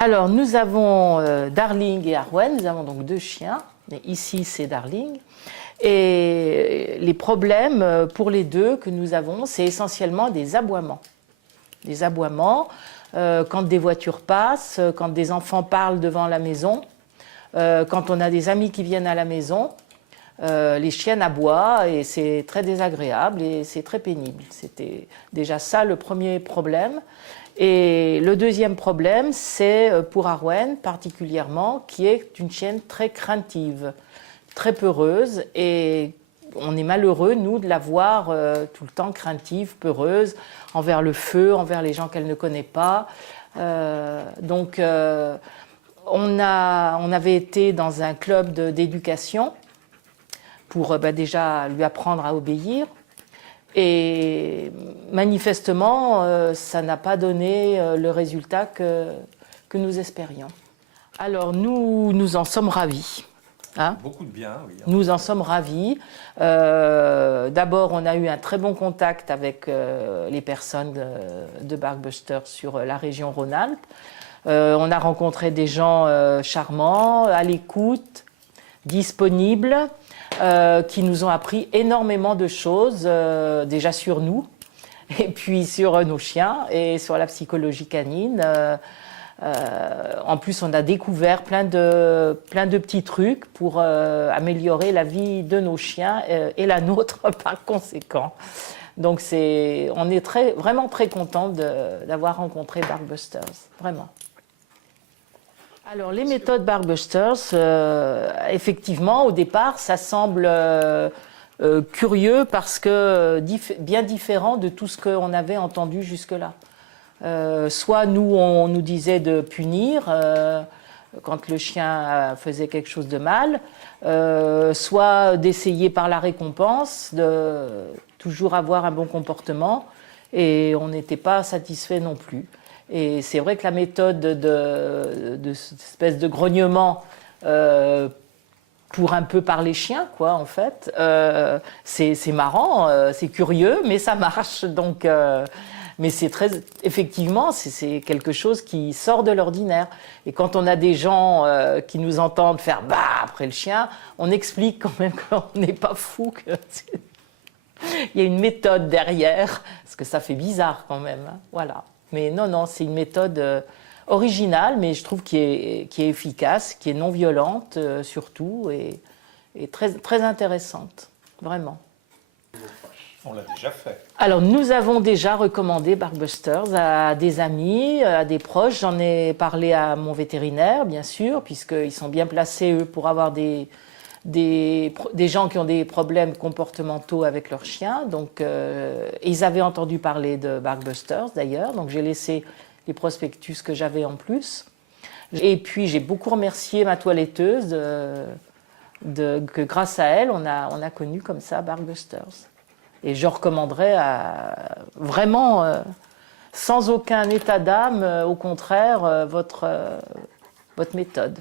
Alors, nous avons Darling et Arwen, nous avons donc 2 chiens. Et ici, c'est Darling. Et les problèmes pour les 2 que nous avons, c'est essentiellement des aboiements. Des aboiements quand des voitures passent, quand des enfants parlent devant la maison, quand on a des amis qui viennent à la maison. Les chiennes aboient et c'est très désagréable et c'est très pénible. C'était déjà ça le premier problème. Et le deuxième problème, c'est pour Arwen particulièrement, qui est une chienne très craintive, très peureuse, et on est malheureux, nous, de la voir tout le temps craintive, peureuse, envers le feu, envers les gens qu'elle ne connaît pas. Donc, on avait été dans un club d'éducation pour déjà lui apprendre à obéir. Et manifestement, ça n'a pas donné le résultat que nous espérions. Alors nous en sommes ravis. Hein? Beaucoup de bien, oui. Nous en sommes ravis. D'abord, on a eu un très bon contact avec les personnes de Barkbusters sur la région Rhône-Alpes. On a rencontré des gens charmants, à l'écoute, disponibles, qui nous ont appris énormément de choses, déjà sur nous, et puis sur nos chiens, et sur la psychologie canine. En plus, on a découvert plein de petits trucs pour améliorer la vie de nos chiens et la nôtre par conséquent. Donc on est vraiment très contents d'avoir rencontré Barkbusters, vraiment. Alors les méthodes Barkbusters, effectivement, au départ, ça semble curieux parce que bien différent de tout ce qu'on avait entendu jusque-là. Soit nous, on nous disait de punir quand le chien faisait quelque chose de mal, soit d'essayer par la récompense de toujours avoir un bon comportement, et on n'était pas satisfait non plus. Et c'est vrai que la méthode de cette espèce de grognement pour un peu par les chiens, quoi, en fait, c'est marrant, c'est curieux, mais ça marche. Donc, mais c'est effectivement, c'est quelque chose qui sort de l'ordinaire. Et quand on a des gens qui nous entendent faire bah après le chien, on explique quand même qu'on n'est pas fou, il y a une méthode derrière, parce que ça fait bizarre quand même. Hein, voilà. Mais non, c'est une méthode originale, mais je trouve qui est efficace, qui est non violente surtout, et très intéressante, vraiment. On l'a déjà fait. Alors, nous avons déjà recommandé Barkbusters à des amis, à des proches. J'en ai parlé à mon vétérinaire, bien sûr, puisqu'ils sont bien placés, eux, pour avoir des gens qui ont des problèmes comportementaux avec leurs chiens. Donc, ils avaient entendu parler de Barkbusters, d'ailleurs. Donc, j'ai laissé les prospectus que j'avais en plus. Et puis, j'ai beaucoup remercié ma toiletteuse que grâce à elle, on a connu comme ça Barkbusters. Et je recommanderais vraiment, sans aucun état d'âme, au contraire, votre méthode.